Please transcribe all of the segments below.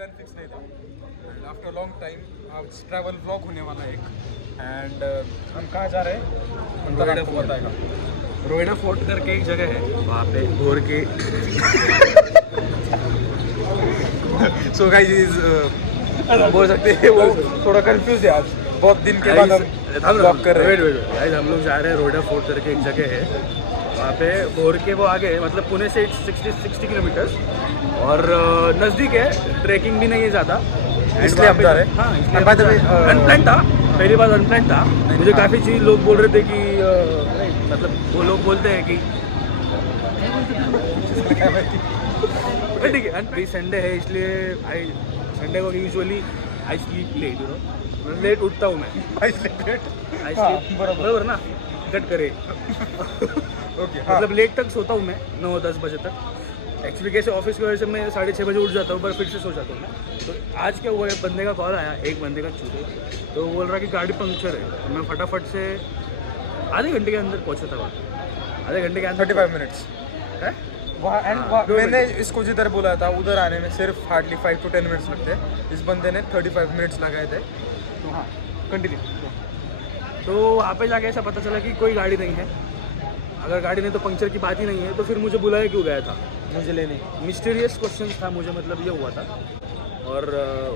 Plan fix नहीं था। After long time आज ट्रैवल व्लॉग होने वाला है एक। एंड हम कहाँ जा रहे हैं रोहिड़ा फोर्ट बताएगा। रोहिड़ा फोर्ट करके एक जगह है, वहाँ पे भोर के सो गाइस बोल सकते हैं वो थोड़ा कंफ्यूज है आज, बहुत दिन के बाद हम व्लॉग कर रहे हैं। गाइस हम लोग जा रहे हैं रोहिड़ा फोर्ट करके एक जगह है, वहाँ पे भोर के वो आगे मतलब पुणे से 60 किलोमीटर्स और नज़दीक है, ट्रैकिंग भी नहीं है ज़्यादा, इसलिए हम जा रहे हैं। हाँ And by the way, unplanned था, पहली बार अनप्लान था। मुझे काफ़ी चीज़ लोग बोल रहे थे कि मतलब वो लोग बोलते हैं कि ठीक है अभी संडे है इसलिए संडे को usually I sleep late, you know late उठता हूँ मैं, आई स्लीप बराबर ना, कट करे ओके मतलब लेट तक सोता हूँ मैं 9-10 बजे तक। एक्चुअली कैसे ऑफिस की वजह से मैं 6:30 बजे उठ जाता हूँ, पर फिर से सो जाता हूँ मैं। तो आज क्या हुआ है, बंदे का कॉल आया, एक बंदे का छूटे, तो वो बोल रहा कि गाड़ी पंक्चर है। तो मैं फटाफट से आधे घंटे के अंदर पहुँचा था वहाँ, आधे घंटे के अंदर 35 मिनट्स है वहाँ। एंड मैंने इसको जिधर बोला था उधर आने में सिर्फ हार्डली 5 to 10 मिनट्स लगते हैं, इस बंदे ने 35 मिनट्स लगाए थे। तो हाँ कंटिन्यू। तो वहाँ पे जाके ऐसा पता चला कि कोई गाड़ी नहीं है, अगर गाड़ी नहीं तो पंक्चर की बात ही नहीं है, तो फिर मुझे बुलाया क्यों गया था, मुझे लेने मिस्टीरियस क्वेश्चन था मुझे, मतलब ये हुआ था। और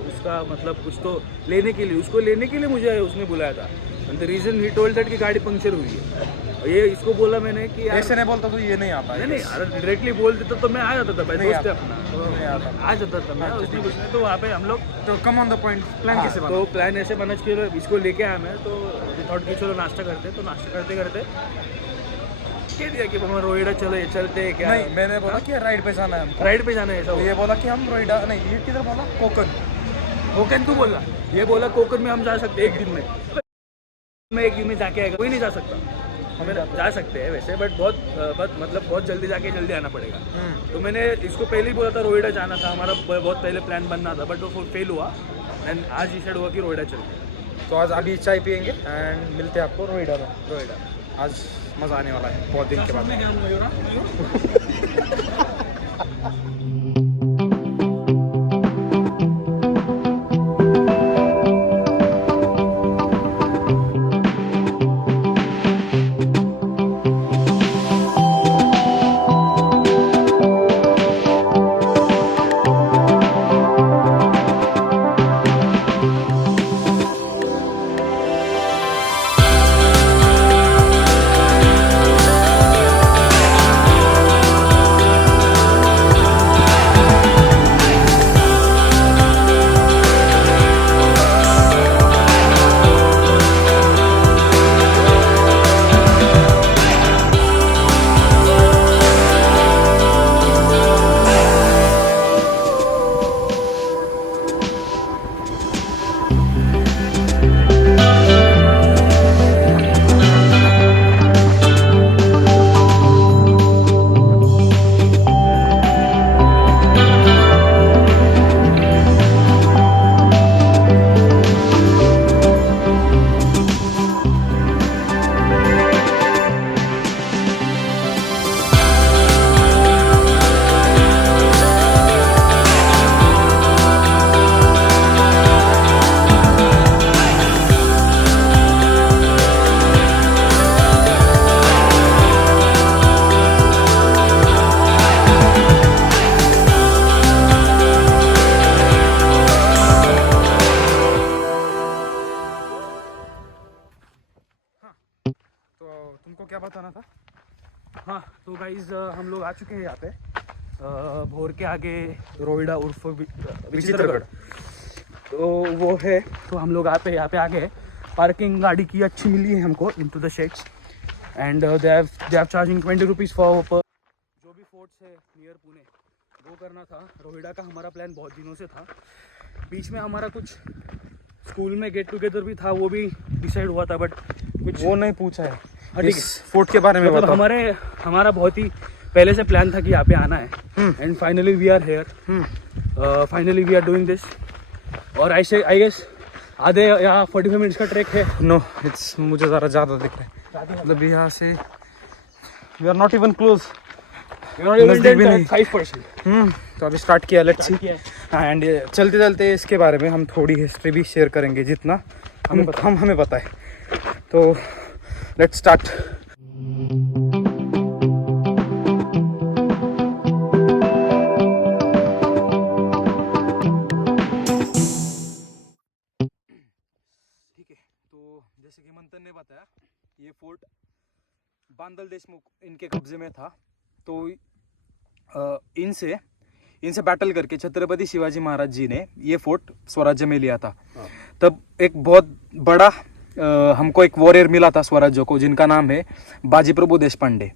उसका मतलब कुछ तो लेने के लिए, उसको लेने के लिए मुझे उसने बुलाया था। And the reason he told that कि गाड़ी पंक्चर हुई है। ये इसको बोला मैंने कि ऐसे नहीं बोलता तो ये नहीं आता। नहीं अगर डायरेक्टली बोल देता तो मैं आ जाता था, भाई दोस्त है अपना, नहीं आता। आ जाता था मैं, उसने कुछ नहीं। तो वहाँ पे हम लोग तो come on the point plan कैसे बना? तो प्लान ऐसे बना कि इसको लेके आया मैं, तो थॉट कि चलो नाश्ता करते, तो नाश्ता करते करते कह दिया कि हम रोहिड़ा चलते हैं क्या। नहीं, मैंने बोला कि राइड पे जाना है हमको। राइड पे जाना है ऐसा तो ये बोला कि हम रोहिड़ा नहीं, ये किधर बोला कोकन। कोकन तू बोला, ये बोला कोकन में हम जा सकते हैं एक दिन में, मैं एक दिन में जाके आएगा, कोई नहीं जा सकता। हम जा सकते हैं वैसे, बट मतलब बहुत जल्दी जाके जल्दी आना पड़ेगा। तो मैंने इसको पहले ही बोला था रोहिड़ा जाना था, हमारा बहुत पहले प्लान बनना था, बट वो फेल हुआ। एंड आज डिसाइड हुआ कि रोहिड़ा चलते हैं। तो आज अभी चाय पियेंगे एंड मिलते हैं आपको रोहिड़ा में। रोहिड़ा आज मज़ा आने वाला है बहुत दिन के बाद। तुमको क्या बताना था? हाँ तो गाइज हम लोग आ चुके हैं यहाँ पे भोर के आगे रोहिड़ा उर्फ विचित्रगढ़। तो वो है, तो हम लोग यहाँ पे आगे पार्किंग गाड़ी की अच्छी मिली है हमको into the shades. And they have charging 20 rupees for जो भी फोर्ट्स है नियर पुणे वो करना था। रोहिड़ा का हमारा प्लान बहुत दिनों से था, बीच में हमारा कुछ स्कूल में गेट टुगेदर भी था, वो भी डिसाइड हुआ था, बट कुछ वो नहीं पूछा है। ठीक इस फोर्ट के बारे में मतलब बताओ। हमारा बहुत ही पहले से प्लान था कि यहाँ पे आना है। And finally we are here, finally we are doing this. और आई गेस आधे यहाँ 45 मिनट्स का ट्रैक है। नो इट्स मुझे ज़रा ज़्यादा दिख रहा है, मतलब यहाँ से we are not even close, नज़दीक भी नहीं। 5%। तो अभी स्टार्ट किया, लेट्स सी एंड चलते चलते इसके बारे में हम थोड़ी हिस्ट्री भी शेयर करेंगे जितना हमें पता है। तो लेट्स स्टार्ट। ठीक है, तो जैसे कि मंथन ने बताया, ये फोर्ट बांदल देशमुख इनके कब्जे में था। तो इनसे बैटल करके छत्रपति शिवाजी महाराज जी ने ये फोर्ट स्वराज्य में लिया था। तब एक बहुत बड़ा हमको एक वॉरियर मिला था स्वराज्य को, जिनका नाम है बाजी प्रभु देशपांडे।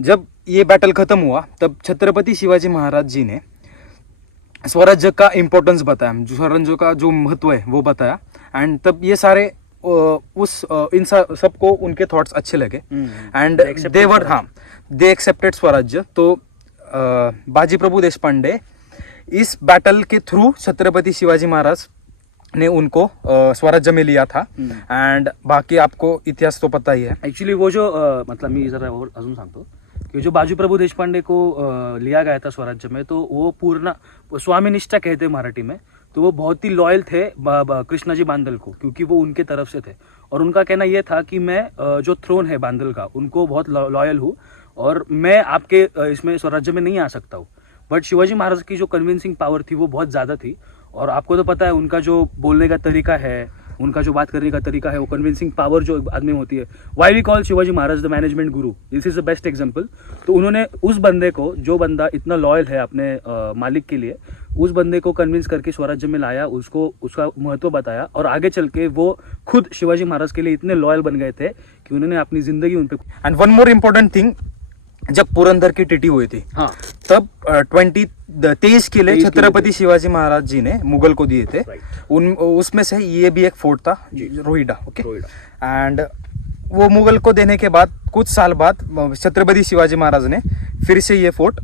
जब ये बैटल खत्म हुआ तब छत्रपति शिवाजी महाराज जी ने स्वराज्य का इम्पोर्टेंस बताया, स्वराज्य का जो महत्व है वो बताया। एंड तब ये सारे इन सबको उनके थॉट्स अच्छे लगे एंड दे एक्सेप्टेड स्वराज्य। तो बाजी प्रभु देशपांडे इस बैटल के थ्रू छत्रपती शिवाजी महाराज ने उनको स्वराज्य में लिया था। एंड बाकी आपको इतिहास तो पता ही है। ॲक्च्युली वो जो मतलब मी जरा अजून सांगतो कि जो बाजी प्रभु देशपांडे को लिया गया था स्वराज्य में, तो वो पूर्ण स्वामीनिष्ठा कहते हैं मराठी में, तो वो बहुत ही लॉयल थे कृष्णाजी बांदल को, क्योंकि वो उनके तरफ से थे। और उनका कहना ये था कि मैं जो थ्रोन है बांदल का उनको बहुत लॉयल हूँ और मैं आपके इसमें स्वराज्य में नहीं आ सकता हूँ। बट शिवाजी महाराज की जो कन्विंसिंग पावर थी वो बहुत ज़्यादा थी। और आपको तो पता है उनका जो बोलने का तरीका है, उनका जो बात करने का तरीका है, वो कन्विंसिंग पावर जो आदमी में होती है। Why we call Shivaji Maharaj the management guru, this is the best example. तो उन्होंने उस बंदे को, जो बंदा इतना लॉयल है अपने मालिक के लिए, उस बंदे को कन्विंस करके स्वराज्य में लाया, उसको उसका महत्व बताया और आगे चल के वो खुद शिवाजी महाराज के लिए इतने लॉयल बन गए थे कि उन्होंने अपनी जिंदगी उन पर। And one more important thing, जब पुरंदर की टीटी हुई थी, हाँ, तब 23 किले छत्रपति शिवाजी महाराज जी ने मुगल को दिए थे। उसमें से ये भी एक फोर्ट था, रोहिडा। ओके, एंड वो मुगल को देने के बाद कुछ साल बाद छत्रपति शिवाजी महाराज ने फिर से ये फोर्ट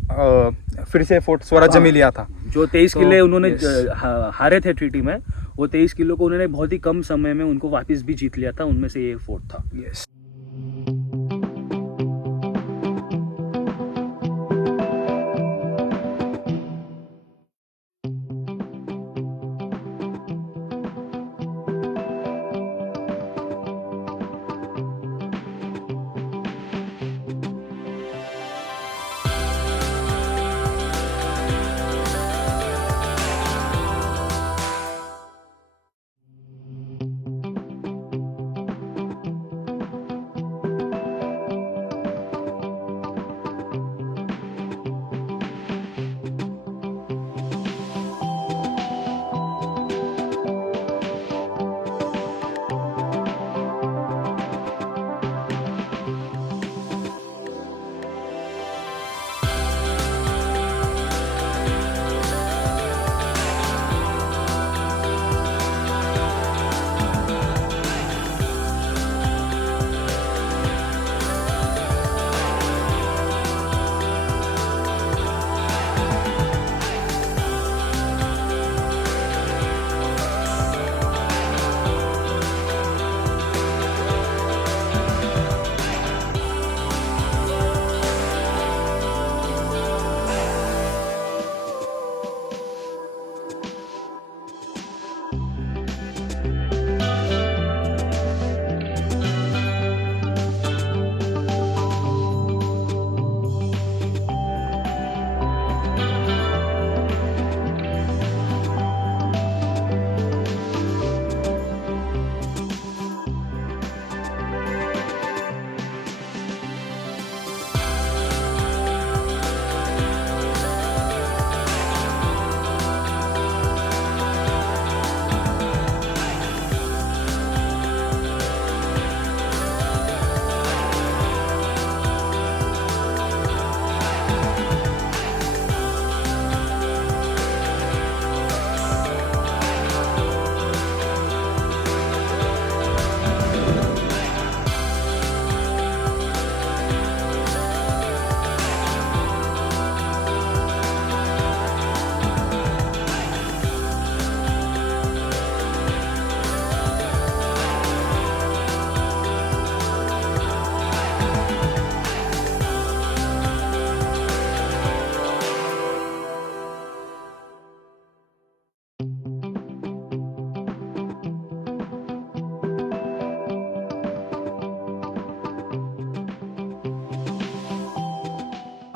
स्वराज्य में लिया था। जो 23 किले उन्होंने हारे थे ट्रीटी में, वो 23 किलो को उन्होंने बहुत ही कम समय में उनको वापस भी जीत लिया था। उनमें से ये फोर्ट था। यस।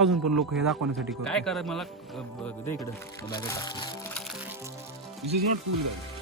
अजून पण लोक हे दाखवण्यासाठी काय करा मला दे इकडे बॅगेत टाकतो. This is not cool guys.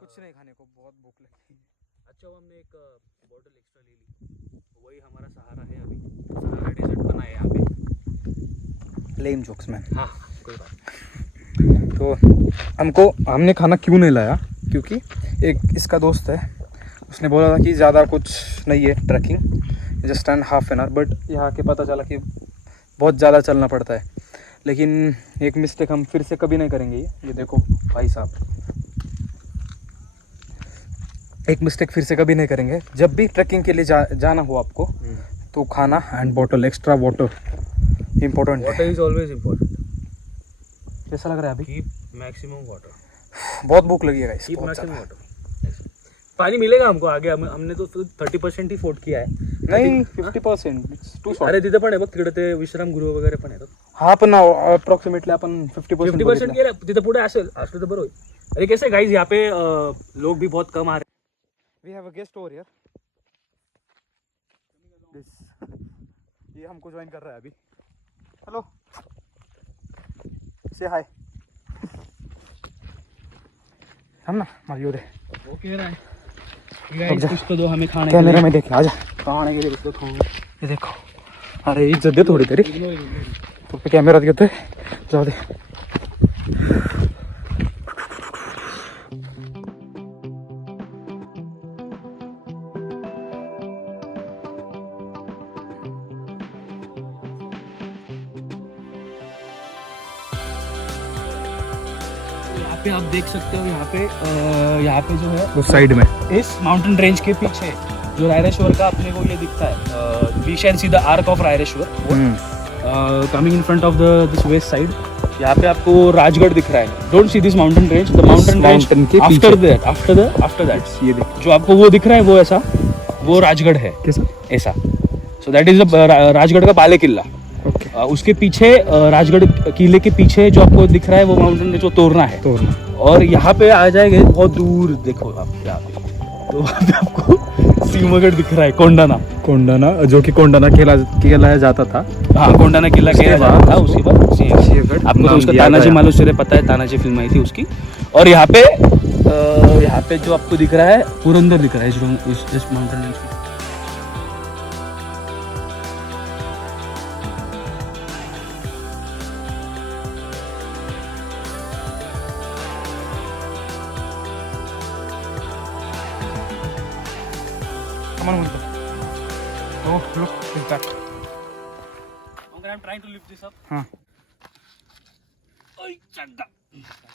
कुछ नहीं खाने को, बहुत भूख लगी. अच्छा वो हमने एक बॉटल एक्स्ट्रा ले ली, वही हमारा सहारा है अभी. सहारा डेजर्ट बना है यहाँ पे. Lame jokes man. हाँ कोई बात. तो हमने खाना क्यों नहीं लाया, क्योंकि एक इसका दोस्त है, उसने बोला था कि ज़्यादा कुछ नहीं है trekking, just an half an hour. But यहाँ के पता चला कि बहुत ज़्यादा चलना पड़ता है. लेकिन एक मिस्टेक हम फिर से कभी नहीं करेंगे. ये देखो भाई साहब, एक मिस्टेक फिर से कभी नहीं करेंगे. जब भी ट्रैकिंग के लिए जाना हो आपको, तो खाना and bottle, extra water important. Water is always important. कैसा लग रहा है अभी? Keep maximum water. बहुत भूख लगी है गाइस, कीप बहुत मैक्सिमम ज़्यादा. वाटर. पानी मिलेगा हमको आगे. हमने तो 30% ही फोर्ट किया आहे. नहीं 50%. It's too short. अरे तिथे पण आहे बघ, तिकडे ते विश्रामगृह वगैरे पण आहेत. हा पण अप्रॉक्सिमेटली आपण 50% 50% केलं तिथे, पुढे असेल असलं तर बरं होईल. अरे कैसे गाइस, यहाँ पे लोग भी बहुत कम आ रहे. We have a guest over here. ये हमको ज्वाइन कर रहा है अभी. हेलो, से हाय. हम ना मारियो दे. वो कह रहा है रुक जा. कुछ तो दो हमें खाने कैमरा में देख, आजा. खाने के लिए उसको खाऊंगा. ये देखो, अरे इज्जत दे थोड़ी तेरी. तो पे कॅमेरा घेतोय, जाऊ दे. यहाँ पे आप देख सकते हो, यहाँ पे जो है उस साइड में इस माउंटेन रेंज के पीछे जो रायरेश्वर का अपने को ये दिखता है, we can see the arc of Raireshwar coming in front of this west side. यहाँ पे आपको राजगढ़ दिख रहा है. Don't see this mountain range, the mountain range after that ये देख. जो आपको वो दिख रहा है वो ऐसा, वो राजगढ़ है कैसा? ऐसा. सो दैट इज राजगढ़ का बाले किला. उसके पीछे राजगढ़ किले के पीछे जो आपको दिख रहा है वो माउंटेन जो तोरना है. और यहाँ पे आ जाएंगे बहुत दूर, देखो आप यहाँ पे, तो वहाँ पे आपको सिंहगढ़ दिख रहा है. कोंडाना, जो कि कोंडाना कहलाया जाता था. हाँ, कोंडाना किला उसके कहलाया बाद जाता था. उसके बाद सिंहगढ़. आपको तो उसका तानाजी मालुसरे पता है, तानाजी फिल्म आई थी उसकी. और यहाँ पे जो आपको दिख रहा है पुरंदर दिख रहा है इस माउंटेन रेंज में. Come on, Munta. Oh, look, it's that. I'm trying to lift this up. हाँ. Oi, chanda.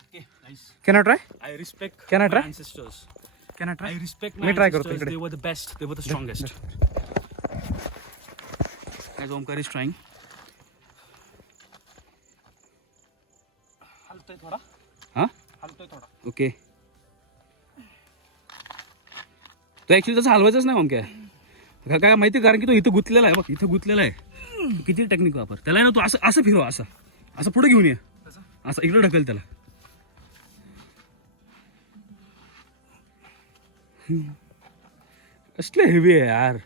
Okay, nice. Can I try? I respect Can I try? my ancestors. Can I try? I respect मैं my try करता हूँ ancestors. इकडे. They were the best. They were the strongest. As Omkar is trying. हलतोय थोडा. हाँ? हलतोय थोडा. Okay. तो actually तसं हलवायचंच नाही ओमक्या. काय माहिती, कारण की तो इथं गुंतलेला आहे बघ, इथं गुंतलेला आहे. किती टेक्निक वापर त्याला ना. तू असं असं फिरव, असं पुढे घेऊन ये, असं इकडे ढकल त्याला. कसले हेवी आहे यार.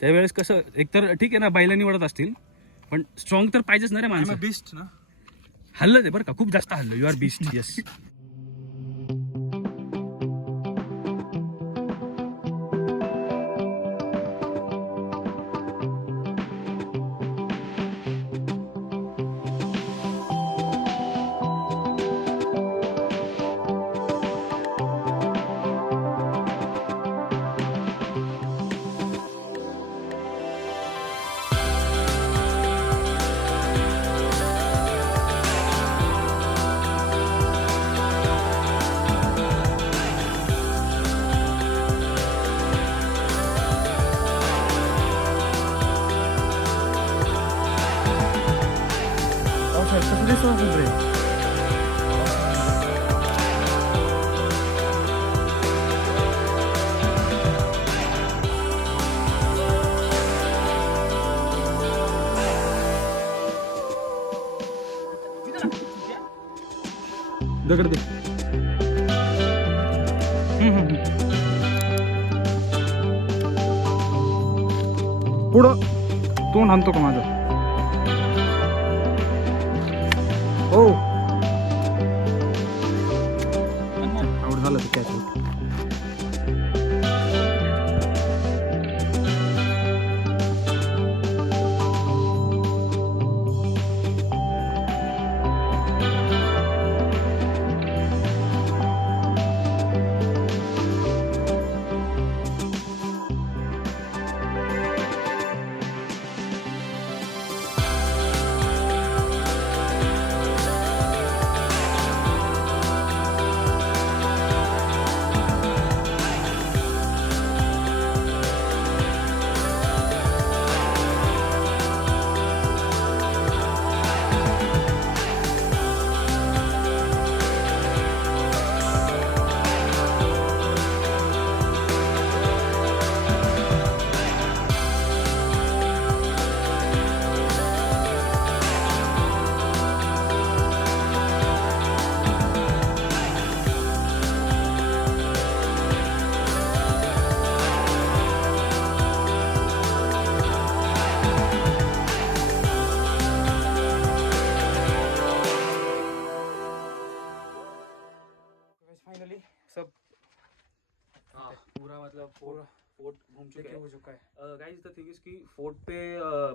त्यावेळेस कसं, एकतर ठीक आहे ना, बैलांनी वडत असतील, पण स्ट्रॉंग तर पाहिजेच ना रे माणसं. बिस्ट ना. हल्लं ते बरं का, खूप जास्त हल्लं. You are beast. येस. सुन रहे हैं। दगड दे. पुढं तोंड आणतो का माझं? हो आवड झालं तर कॅच आउट. फाइनली सब हाँ पूरा मतलब फोर्ट घूम चुके हैं. हो चुका है. गाइस द थिंग इज कि फोर्ट पे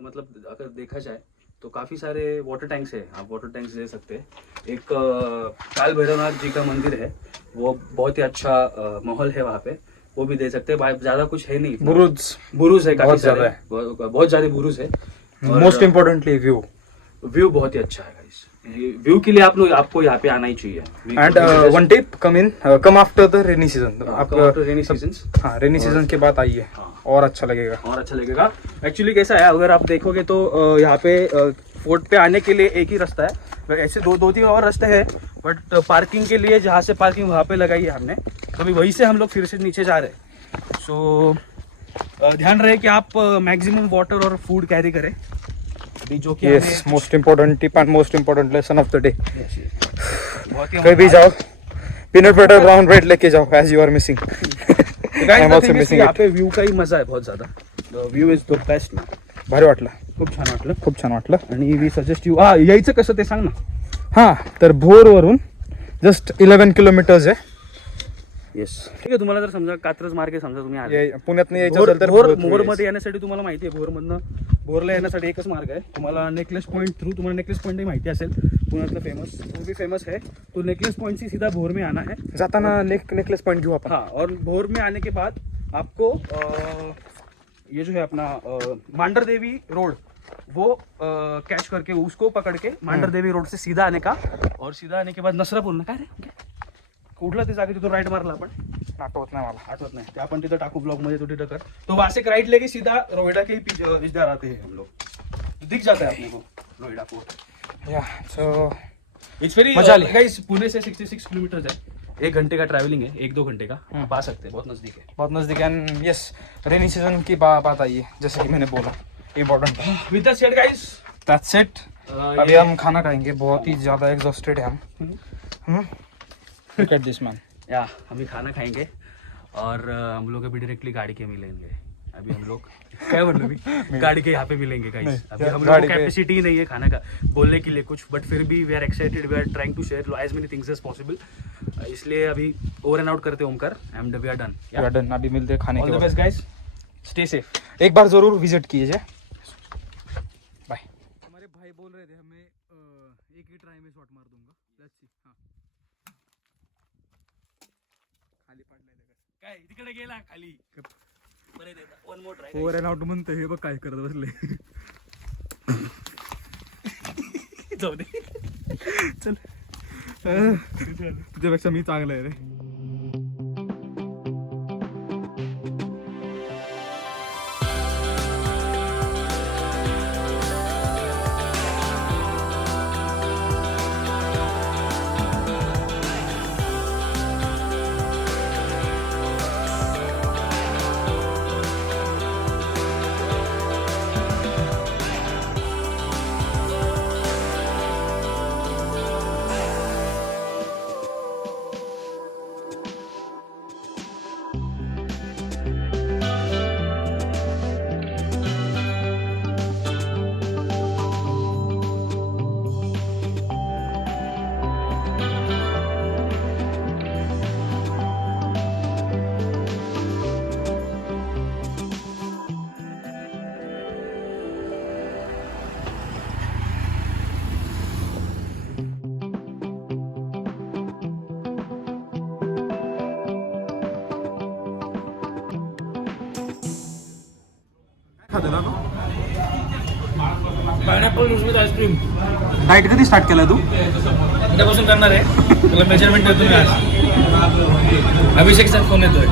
मतलब अगर देखा जाए तो काफ़ी सारे वाटर टैंक्स है. आप वाटर टैंक्स ले सकते हैं. एक काल भैरवनाथ जी का मंदिर है, वो बहुत ही अच्छा माहौल है वहाँ पे, वो भी दे सकते हैं. ज़्यादा कुछ है नहीं. बुरुज है काफ़ी बहुत सारे, ज्यादा बहुत ज़्यादा बुरुज है. मोस्ट इम्पोर्टेंटली व्यू बहुत ही अच्छा है गाइस. व्यू के लिए आपको यहाँ पे आना ही चाहिए. And one tip come after the rainy season. आप रेनी सीजन्स, हाँ रेनी सीजन के बाद आइए और अच्छा लगेगा. एक्चुअली कैसा है, अगर आप देखोगे तो यहाँ पे फोर्ट पे आने के लिए एक ही रास्ता है. ऐसे दो तीन और रास्ते हैं, बट पार्किंग के लिए जहाँ से पार्किंग वहाँ पे लगाई है हमने, तो अभी वहीं से हम लोग फिर से नीचे जा रहे हैं. सो ध्यान रहे कि आप मैक्सिमम वाटर और फूड कैरी करें. अभी जो कि yes most important tip and most important lesson of the day. बहुत ही कहीं भी जाओ पीनट बटर ब्राउन ब्रेड लेके जाओ as you are missing. I'm also missing यहाँ it. पे व्यू का ही मजा आहे बहुत ज्यादा. व्यू इज द बेस्ट ना. भारी वाटलं, खूप छान वाटलं. आणि वी सजेस्ट यू यायचं कसं ते सांग ना. हां तर भोरवरून जस्ट 11 किलोमीटर्स आहे. येस ठीक आहे. तुम्हाला जर समजा कात्रज मार्गे समजा तुम्ही आले, पुण्यात यायचं असेल तर भोरमध्ये येण्यासाठी तुम्हाला माहिती आहे, भोरला येण्यासाठी एकच मार्ग आहे. तुम्हाला नेकलेस पॉइंट थ्रू, तुम्हाला नेकलेस पॉइंट माहिती असेल, पुण्यातलं फेमस, वो भी फेमस है. तो नेकलेस पॉइंट से सीधा भोर में आना है. जाताना नेकलेस पॉइंट घेऊ आपण. हाँ, और भोर में आने के बाद आपको ये जो है अपना मांडर देवी रोड, वो कैच करके उसको पकड़ के मांडर देवी रोड से सीधा आने का, और सीधा आने के बाद नसरापूर ना काय रे कुठला ते जागे तिथून राईट मारला आपण, आठवत नाही मला. आठवत नाही ते, आपण तिथं टाकू ब्लॉग मध्ये, तो तिथं कर. तो वहां से राइट लेके सीधा रोहिड़ा के इधर आते हैं हम लोग, दिख जाता है अपने को रोहिड़ा फोर्ट. या सो इट्स वेरी मजा ली. गाइस, पुणे से 66 किलोमीटर है. 1 घंटे का ट्रैवलिंग है, 1-2 घंटे का. आप आ सकते हैं, बहुत नजदीक है. बहुत नजदीक. एंड यस रेनी सीजन की बात आई है, जैसे कि मैंने बोला important. With that said guys, that's it. अभी हम खाना खाएंगे, बहुत ही ज्यादा एग्जॉस्टेड है हम. Look at this man. या अभी खाना खाएंगे और हम लोग अभी डायरेक्टली गाड़ी के मिलेंगे. अभी हम लोग क्या बोल रहे, गाड़ी के यहाँ पे मिलेंगे गाइस. अभी हम लोग कैपेसिटी ही नहीं है खाने का बोलने के लिए कुछ, बट फिर भी we are excited, we are trying to share as many things as possible. इसलिए अभी ओवर एंड आउट करते हैं Omkar, and we are done. अभी मिलते हैं खाने के बाद. Best guys, stay safe. एक बार जरूर विजिट कीजिए. बाय. हमारे भाई बोल रहे थे हमें एक ही ट्राई में शॉट मार दूंगा. Let's see. हां खाली पडलाय दगड, काय तिकडे गेला खाली. बरे देता one more try. Over and out म्हणतो हे बघ काय करत बसले. जाऊ दे, चल तुझ्यापेक्षा मी चांगला आहे रे. खातो ना pineapple juice with ice cream diet कधी स्टार्ट केला तू उद्यापासून करणार आहे तुला मेजरमेंट देतो मी आज अभिषेकचा फोन येतोय